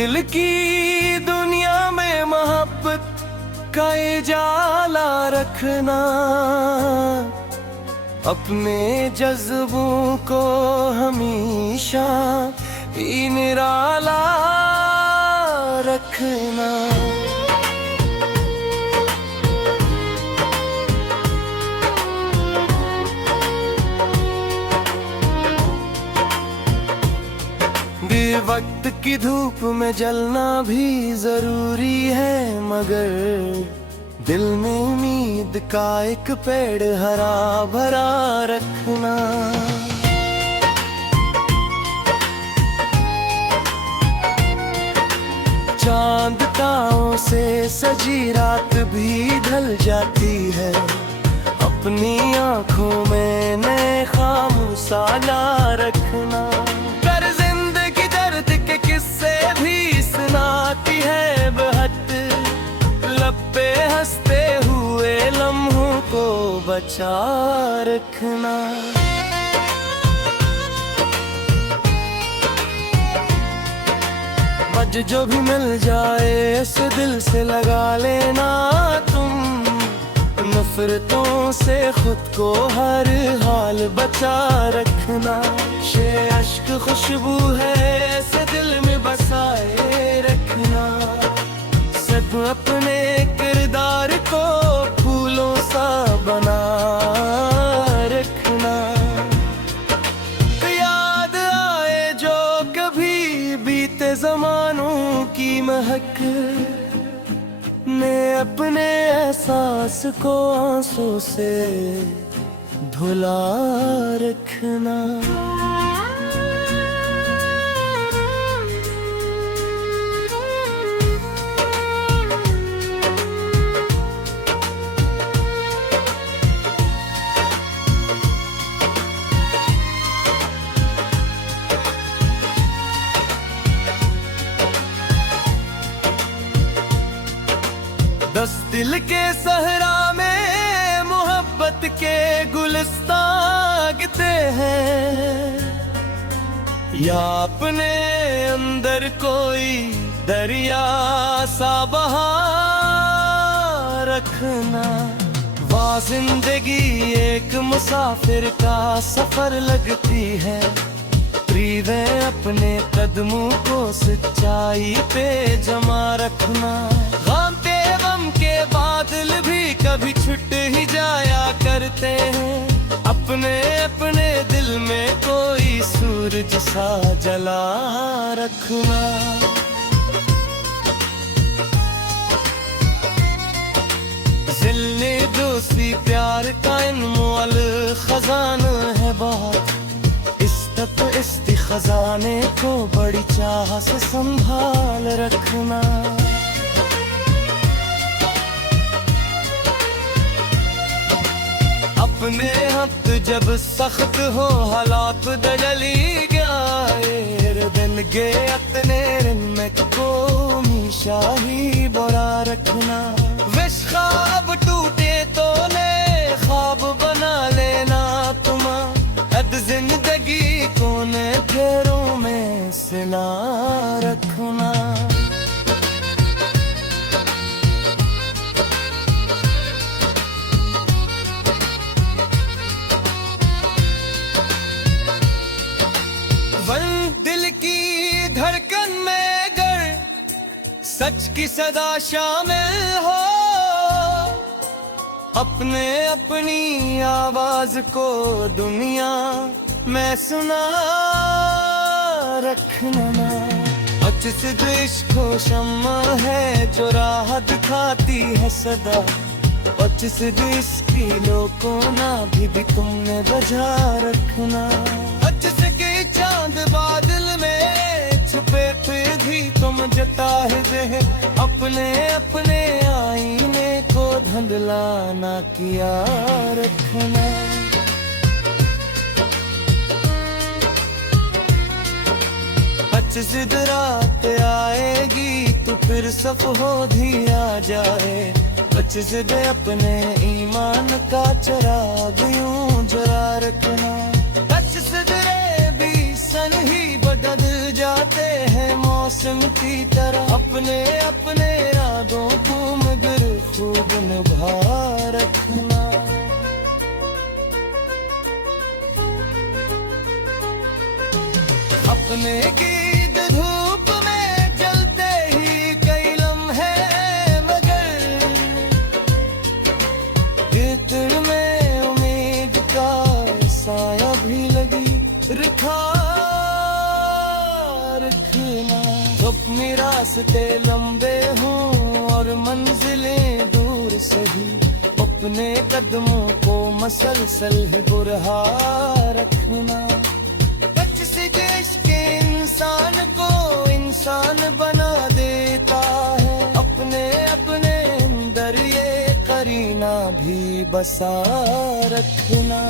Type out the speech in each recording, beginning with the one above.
दिल की दुनिया में मोहब्बत का उजाला रखना, अपने जज्बों को हमेशा निराला रखना। वक्त की धूप में जलना भी जरूरी है, मगर दिल में उम्मीद का एक पेड़ हरा भरा रखना। चांद तारों से सजी रात भी ढल जाती है, अपनी आंखों में नए ख्वाब साला रखना। किससे भी सुनाती है बहत, लब पे हंसते हुए लम्हों को बचा रखना। आज जो भी मिल जाए इसे दिल से लगा लेना तुम, नफरतों से खुद को हर हाल बचा रखना। ये अश्क खुशबू है ऐसे दिल में बसाए रखना, सब अपने किरदार को फूलों सा बना रखना। याद आए जो कभी बीते जमानों की महक ने, अपने एहसास को आंसू से धुला रखना। दस दिल के सहरा में मोहब्बत के गुलिस्तां गिरते हैं, या अपने अंदर कोई दरिया सा बहा रखना। वाह जिंदगी एक मुसाफिर का सफर लगती है, प्रीवें अपने कदमों को सच्चाई पे जमा रखना। के बादल भी कभी छुट ही जाया करते हैं, अपने अपने दिल में कोई सूरज सा जला रखना। जिल्ले दोस्ती प्यार का अनमोल खजाना है बहुत, इस खजाने को बड़ी चाह से संभाल रखना। अपने हक जब सख्त हो हालात दजली गए, दिन गे अपने में को मीशा ही बुरा रखना। विश ख्वाब टूटे तो नए ख्वाब बना लेना तुम, अद जिंदगी को ने फेरों में सिला रखना। दिल की धड़कन में गर सच की सदा शामिल हो, अपने अपनी आवाज को दुनिया में सुना रखना। अचिस इश्क को शम्मा है जो राह दिखाती है सदा, अचिस इसकी लोगों ना भी तुमने बजा रखना। चांद बादल में छुपे फिर भी तुम जताए रहे, अपने अपने आईने को धुंधला ना किया रखना। जिद रात आएगी तो फिर सफ़ दिया जाए, जिद अपने ईमान का चिराग यूं जला रखना। सन ही बदल जाते हैं मौसम की तरह, अपने अपने इरादों को मगर खूब निभा रखना। अपने गीत धूप में जलते ही कई लम्हे, मगर भीतर में उम्मीद का साया भी लगी रखना। अपने रास्ते लंबे हों और मंजिलें दूर सही, अपने कदमों को मसलसल ही बुरहा रखना। टच से इश्क इंसान को इंसान बना देता है, अपने अपने अंदर ये करीना भी बसा रखना।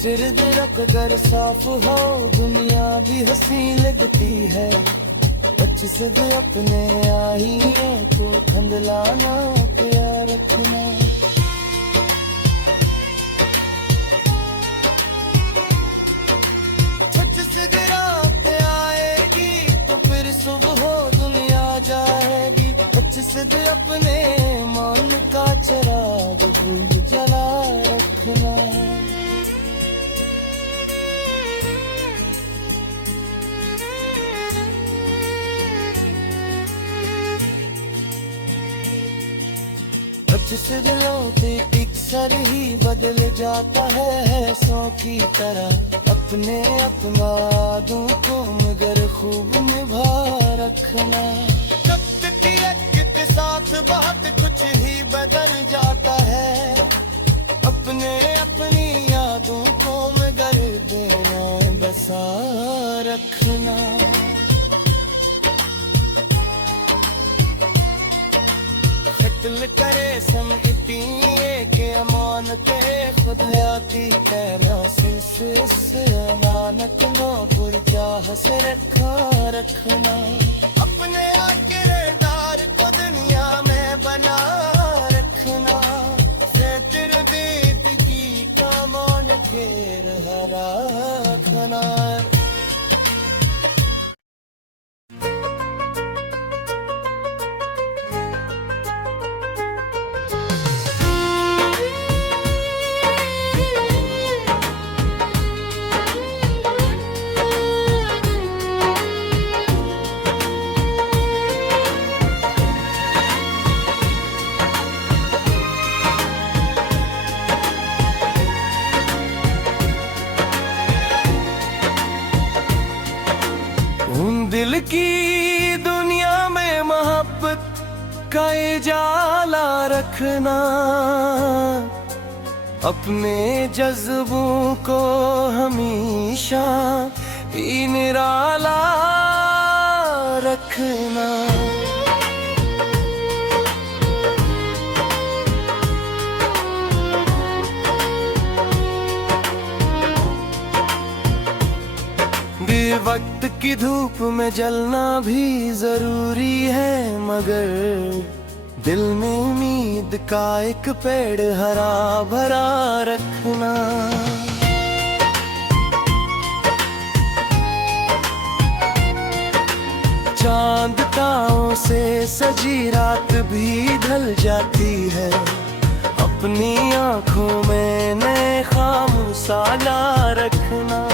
चिरद रख कर साफ हो दुनिया भी हंसी लगती है, अच्छे से अपने आईने को खंडलाना प्यार रखना। सच से रात आएगी तो फिर सुबह हो दुनिया जाएगी, अच्छे से अपने मन का चिराग भूल जला रखना। जिस दिलों पे अक्सर ही बदल जाता है सौ की तरह, अपने अपवादों को मगर खूब निभा रखना। वक्त की एक के साथ बहुत कुछ ही बदल जाता है, अपने अपनी यादों को मगर देना बसा रखना। दिल करे सम इतनी के अमान के खुदाती कहना से अमानत नो बुरजाह से रखा रखना। अपने किरदार को दुनिया में बना रखना, तेरे बेदगी का मान फेर हरा रखना। दिल की दुनिया में मोहब्बत का उजाला रखना, अपने जज्बों को हमेशा निराला रखना। वक्त की धूप में जलना भी जरूरी है, मगर दिल में उम्मीद का एक पेड़ हरा भरा रखना। चांद तारों से सजी रात भी ढल जाती है, अपनी आंखों में नए ख्वाब साला रखना।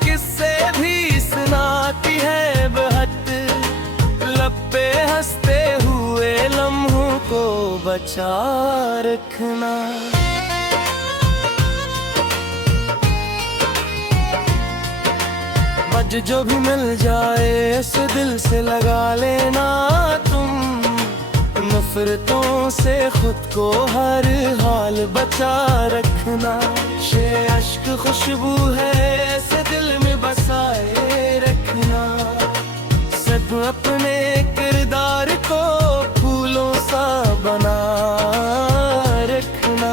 किससे भी सुनाती है बहत, लब पे हंसते हुए लम्हों को बचा रखना। आज जो भी मिल जाए इसे दिल से लगा लेना तुम, नफरतों से खुद को हर हाल बचा रखना। ये अश्क खुशबू है ऐसे दिल में बसाए रखना, सब अपने किरदार को फूलों सा बना रखना।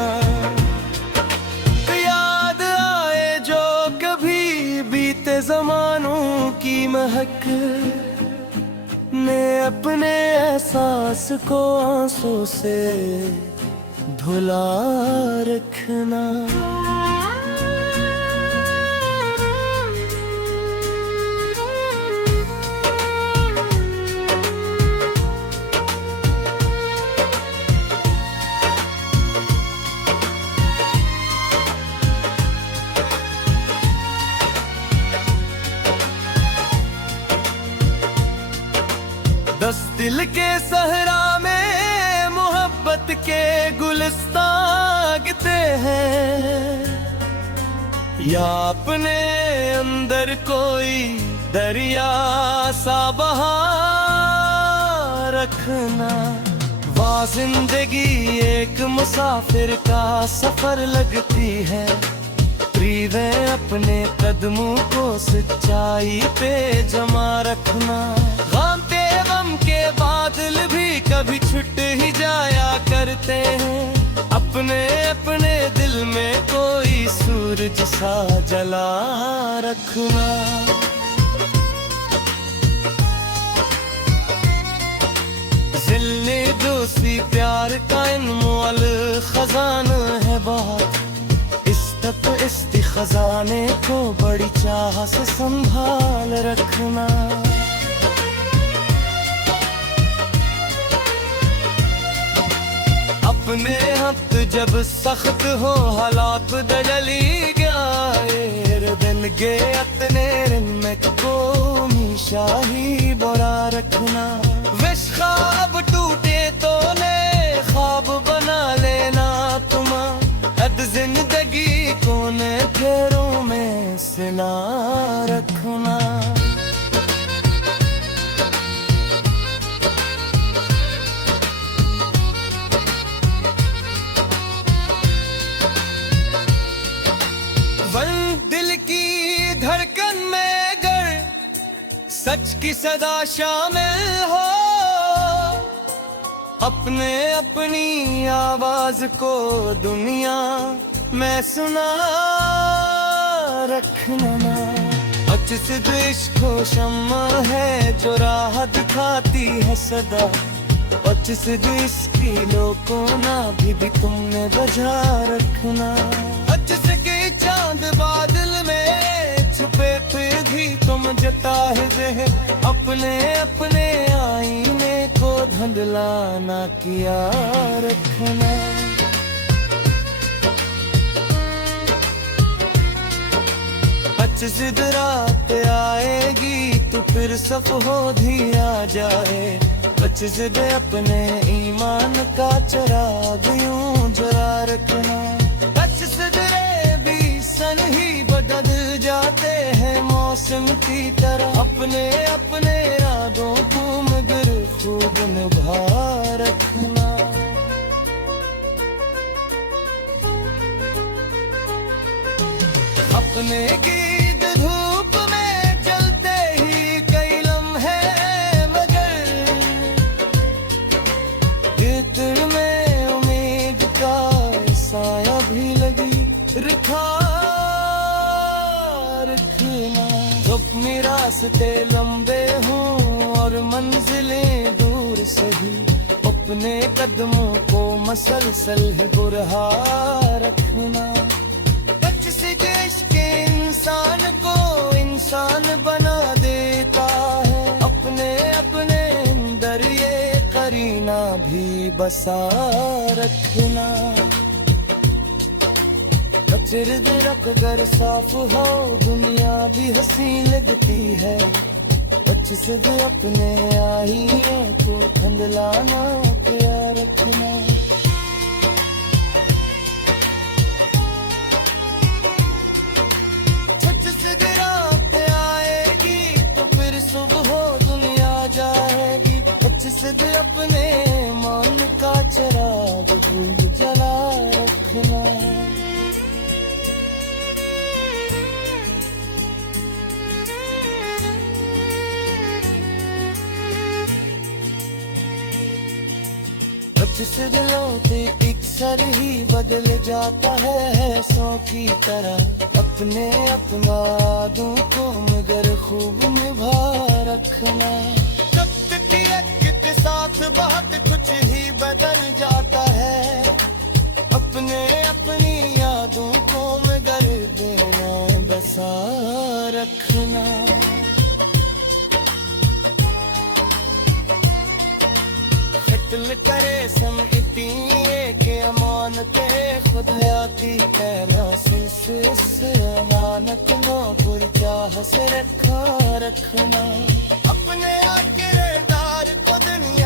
याद आए जो कभी बीते जमानों की महक ने अपने एहसास को आंसू से धुला रखना। दिल के सहरा में मोहब्बत के गुलिस्तां गिरते हैं, या अपने अंदर कोई दरिया सा बहा रखना। वाह जिंदगी एक मुसाफिर का सफर लगती है, प्रीवें अपने कदमों को सच्चाई पे जमा रखना। गम पे गम के बादल भी कभी छुट ही जाया करते हैं, अपने अपने दिल में कोई सूरज सा जला रखना। जिल्ले दोस्ती प्यार का अनमोल खजाना है बहुत, इस खजाने को बड़ी चाह से संभाल रखना। अपने हक जब सख्त हो हालात दजली गए दिन गे अपने में को शाही बोरा रखना। विश ख्वाब टूटे तो ने ख्वाब बना लेना तुम, अद जिंदगी कोने फेरों में सिला रखना। दिल की धड़कन में गर सच की सदा शामिल हो, अपने अपनी आवाज को दुनिया में सुना रखना। अच इश्क को शम्मा है जो राह दिखाती है सदा, अच इसकी लोगों ना भी तुमने बजा रखना। अच के चांद बादल में छुपे फिर भी तुम जताए रहे, अपने अपने आईने को धुंधला ना किया रखना। अच जिद रात आएगी तो फिर सफ हो दिया जाए, अच जिद अपने ईमान का चिराग यूं जला रखना। अच सिदरे भी सन ही बदल जाते हैं मौसम की तरह, अपने अपने इरादों को मगर खूब निभा रखना। अपने गीत धूप में जलते ही कई लम्हे मगर, भीतर में उम्मीद का साया भी लगी रखा रखना। अपने रास्ते लंबे हों और मंजिलें दूर सही, अपने कदमों को मसलसल ही बुरहा रखना। इश्क इंसान को इंसान बना देता है, अपने अपने अंदर ये करीना भी बसा रखना। चिरद रख कर साफ हो दुनिया भी हंसी लगती है, अच्छे से अपने आईने को धुंधलाना क्या रखना। से अपने मान का चिराग भूल जला रखना। जिस दिलों पे अक्सर ही बदल जाता है सौ की तरह, अपने अपना वादों को मगर खूब निभा रखना। साथ बहुत कुछ ही बदल जाता है, अपने अपनी यादों को मगर देना बसा रखना। दिल करे सम इतनी के अमानते खुद आती कहना से अमानत नो बुरचाह से रखा रखना। अपने किरदार को दुनिया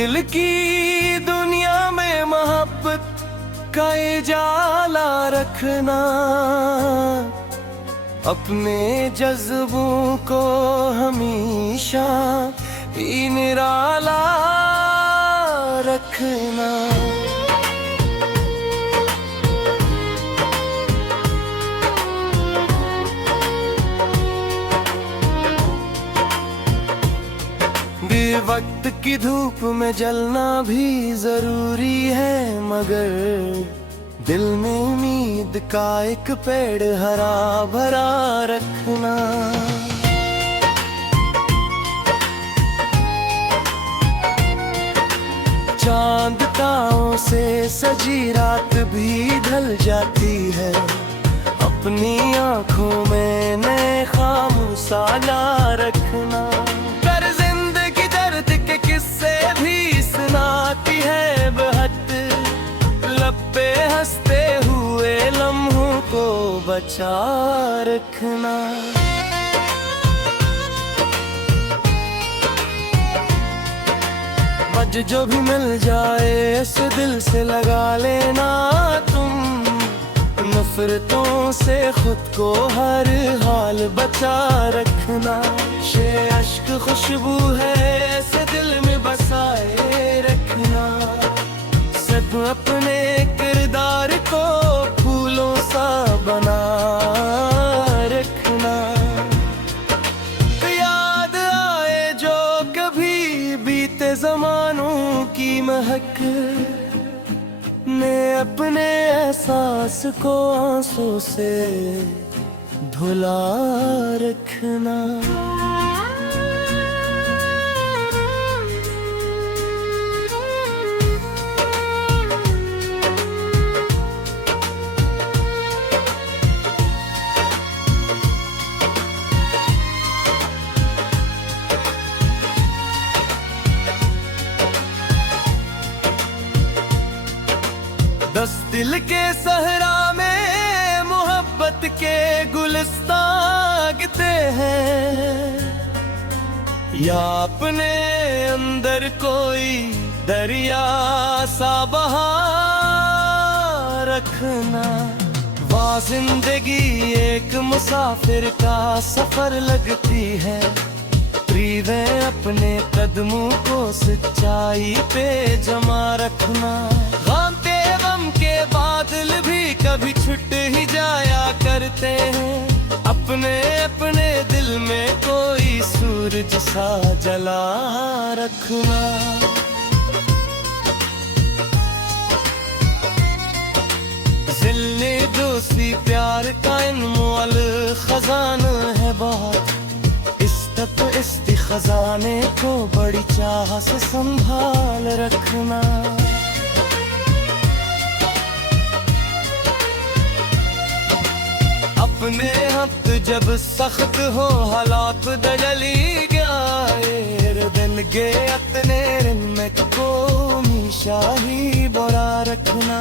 दिल की दुनिया में मोहब्बत का उजाला रखना, अपने जज्बों को हमेशा ही निराला रखना। वक्त की धूप में जलना भी जरूरी है, मगर दिल में उम्मीद का एक पेड़ हरा भरा रखना। चांद तारों से सजी रात भी ढल जाती है, अपनी आंखों में नए ख्वाब साजा रखना। किससे भी सुनाती है बहत, लब पे हंसते हुए लम्हों को बचा रखना। आज जो भी मिल जाए इसे दिल से लगा लेना तुम, नफरतों से खुद को हर हाल बचा रखना। ये अश्क खुशबू है ऐसे दिल में बसाए रखना, सब अपने किरदार को फूलों सा बना रखना। याद आए जो कभी बीते जमानों की महक ने अपने एहसास को आंसू से धुला रखना। दस दिल के सहरा में मोहब्बत के गुलिस्तां गिरते हैं, या अपने अंदर कोई दरिया सा बहा रखना। वाह जिंदगी एक मुसाफिर का सफर लगती है, प्रीवें अपने कदमों को सच्चाई पे जमा रखना। के बादल भी कभी छुट ही जाया करते हैं, अपने अपने दिल में कोई सूरज सा जला रखना। जिल्ले दोस्ती प्यार का अनमोल खजाना है बहुत, इस तक इस खजाने को बड़ी चाह से संभाल रखना। अपने हक जब सख्त हो हालात दजली गए, दिल के अपने रिन में को मीशा ही बुरा रखना।